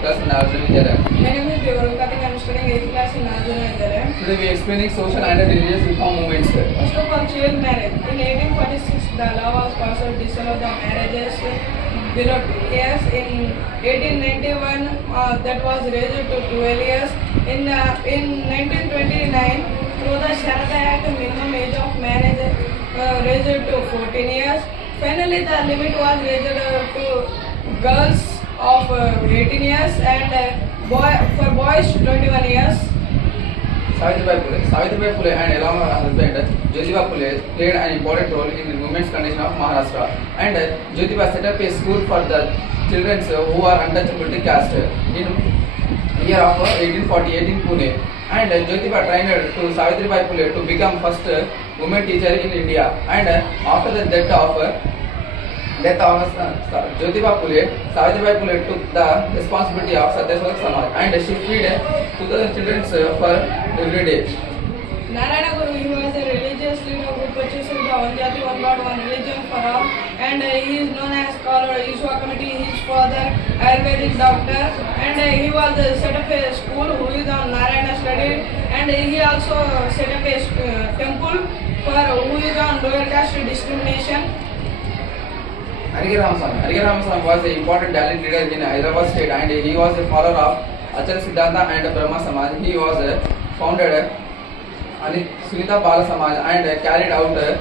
class in Nagarjuna Vidyalaya. My name is Devaruka. I am studying 8th class in Nagarjuna Vidyalaya. Today we are explaining social and religious reform movements. First of all, child marriage. In 1846, the law was passed to disallow the marriages below 2 years. In 1891, that was raised to 12 years. In 1929, through the Sharada Act, minimum age of marriage raised to 14 years. Finally, the limit was raised to girls of 18 years and for boys 21 years. Savitribai Phule and along her husband Jyotiba Phule played an important role in the women's condition of Maharashtra, and Jyotiba set up a school for the children who are untouchable caste in year of 1848 in Pune, and Jyotiba trained to Savitribai Phule to become first woman teacher in India, and after the death of Jyotiba Phule, Savitribai Phule took the responsibility of Satyaswak Samaj, and she feed 2000 children for every day. Narayana Guru, he was a religious leader who purchased the One Jati One God One Religion for all, and he is known as scholar Ishwa Committee. His father Ayurvedic doctor, and he was set up a school who is on Narayana study, and he also set up a temple for who is on lower caste discrimination. Harige Ramaswamy was an important Dalit leader in Hyderabad state, and he was a follower of Achal Siddhanta and Brahma Samaj. He was founded Sunita Bala Samaj and carried out of the